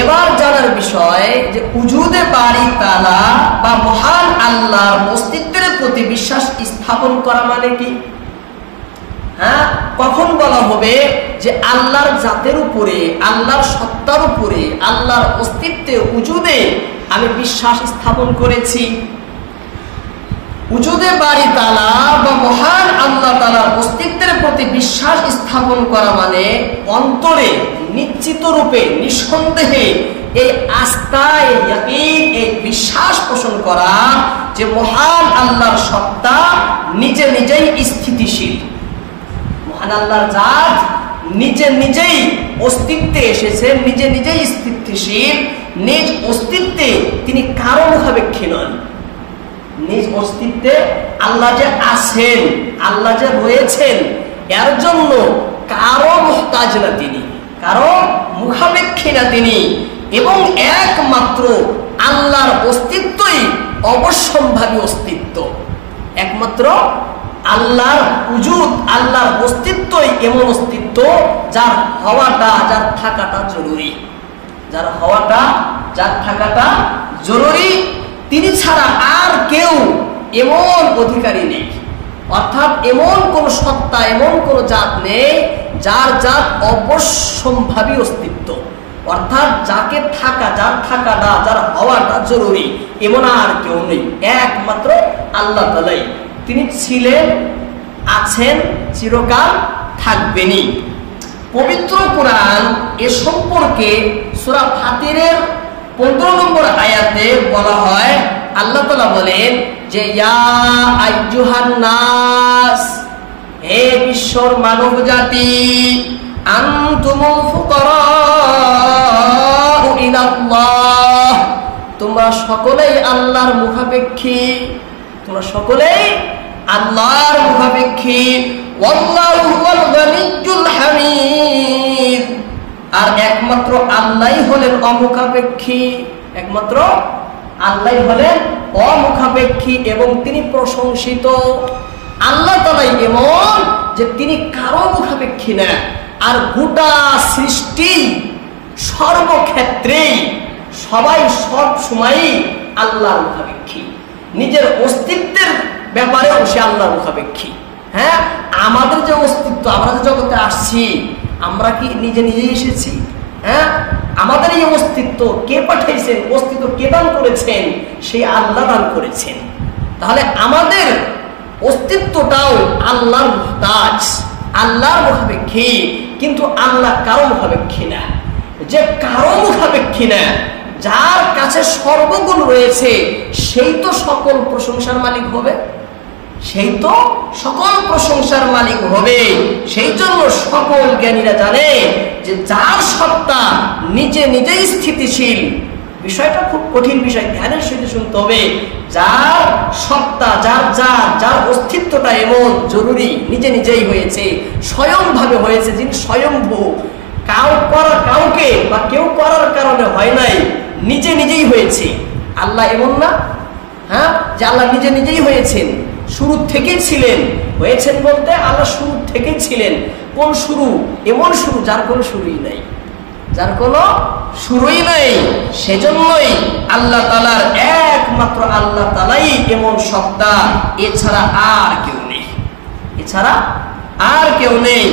এবার জানার বিষয় যে উজুদে বারি তাআলা বা মহান আল্লাহর অস্তিত্বের প্রতি বিশ্বাস স্থাপন করা মানে কি? হ্যাঁ, কখন বলা হবে যে আল্লাহর জাতের উপরে, আল্লাহর সত্তার উপরে, আল্লাহর অস্তিত্বে, উজুদে আমি বিশ্বাস স্থাপন করেছি? উজুদে বারি তাআলা বা মহান আল্লাহ তাআলার অস্তিত্বের প্রতি বিশ্বাস স্থাপন করা মানে অন্তরে নিশ্চিত রূপে, নিঃসন্দেহে এই আস্থা, এই ইয়াকিন, এই বিশ্বাস পোষণ করা যে মহান আল্লাহর সত্তা নিজে নিজেই স্থিতিশীল। মহান আল্লাহর জাত নিজে নিজেই অস্তিত্বে এসেছেন, নিজে নিজেই স্থিতিশীল। নিজ অস্তিত্বে তিনি কারো মুখাপেক্ষী নন। নিজ অস্তিত্বে আল্লাহ যে আছেন, আল্লাহ যে রয়েছেন, এর জন্য কারো মুহতাজ না তিনি, কারো মুখাপেক্ষী না তিনি। এবং একমাত্র আল্লাহর অস্তিত্বই অবশ্যম্ভাবী অস্তিত্ব। একমাত্র আল্লাহর উজুদ, আল্লাহর অস্তিত্বই এমন অস্তিত্ব যার হওয়াটা, যার থাকাটা জরুরি, যার হওয়াটা, যার থাকাটা জরুরি। তিনি ছাড়া আর কেউ এমন অধিকারী নেই, অর্থাৎ এমন কোন সত্তা, এমন কোন জাত নেই যার জাত অবশ্যম্ভাবী অস্তিত্ব, অর্থাৎ যাকে থাকা, যার থাকাটা, যার হওয়াটা জরুরি, এমন আর কেউ নেই। একমাত্র আল্লাহ তাআলাই। তিনি ছিলেন, আছেন, চিরকাল থাকবেনই। পবিত্র কোরআন এ সম্পর্কে সূরা ফাতিরের 15 নম্বর আয়াতে বলা হয়, আল্লাহ তাআলা বলেন যে ইয়া আইয়ুহান নাস, হে বিশ্বর মানব জাতি, আনতুমুল ফুকারাউ ইলাল্লাহ, তোমরা সকলেই আল্লাহর মুখাপেক্ষী, তোমরা সকলেই আল্লাহর মুখাপেক্ষী। ওয়াল্লাহু হুয়াল গানিয়্যুল হামিদ, আর একমাত্র আল্লাহই হলেন অমুখাপেক্ষী, একমাত্র আল্লাহই হলেন অমুখাপেক্ষী এবং তিনি প্রশংসিত। আল্লাহ তাআলাই এমন যে তিনি কারো মুখাপেক্ষী না। আর গোটা সৃষ্টি সর্বক্ষেত্রেই সবাই সব সময়ই আল্লাহর মুখাপেক্ষী। নিজের অস্তিত্বের ব্যাপারেও সে আল্লাহর মুখাপেক্ষী। হ্যাঁ, আমাদের যে অস্তিত্ব, আমরা যে জগতে আসছি, আমরা কি নিজে নিজেই এসেছি? হ্যাঁ, আমাদের এই অস্তিত্ব কে পাঠাইছেন, অস্তিত্ব কে দান করেছেন? সেই আল্লাহ দান করেছেন। তাহলে আমাদের অস্তিত্বটাও আল্লাহর মুহতাজ, আল্লাহর মুখাপেক্ষী। কিন্তু আল্লাহ কারো মুখাপেক্ষী না। যে কারো মুখাপেক্ষী না, যার কাছে সর্বগুণ রয়েছে, সেই তো সকল প্রশংসার মালিক হবে, সেই তো সকল প্রশংসার মালিক হবে। সেই জন্য সকল জ্ঞানীরা জানে যে যার সত্তা নিজে নিজেই স্থিতিশীল, বিষয়টা খুব কঠিন বিষয়, ধ্যানের সাথে শুনতে হবে। যার সত্তা, যার অস্তিত্বটা এমন জরুরি, নিজে নিজেই হয়েছে, স্বয়ংভাবে হয়েছে, যিনি স্বয়ংভূ, কাউকে বা কেউ করার কারণে হয় নাই, নিজে নিজেই হয়েছে। আল্লাহ এমন না, হ্যাঁ, যে আল্লাহ নিজে নিজেই হয়েছেন, শুরু থেকেই ছিলেন। হয়েছেন বলতে আল্লাহ শুরু থেকেই ছিলেন। কোন শুরু? এমন শুরু যার কোনো শুরুই নাই, যার কোনো শুরুই নাই। সেজন্যই আল্লাহ তাআলার, একমাত্র আল্লাহ তাআলাই এমন সত্তা, এছাড়া আর কেউ নেই, এছাড়া আর কেউ নেই।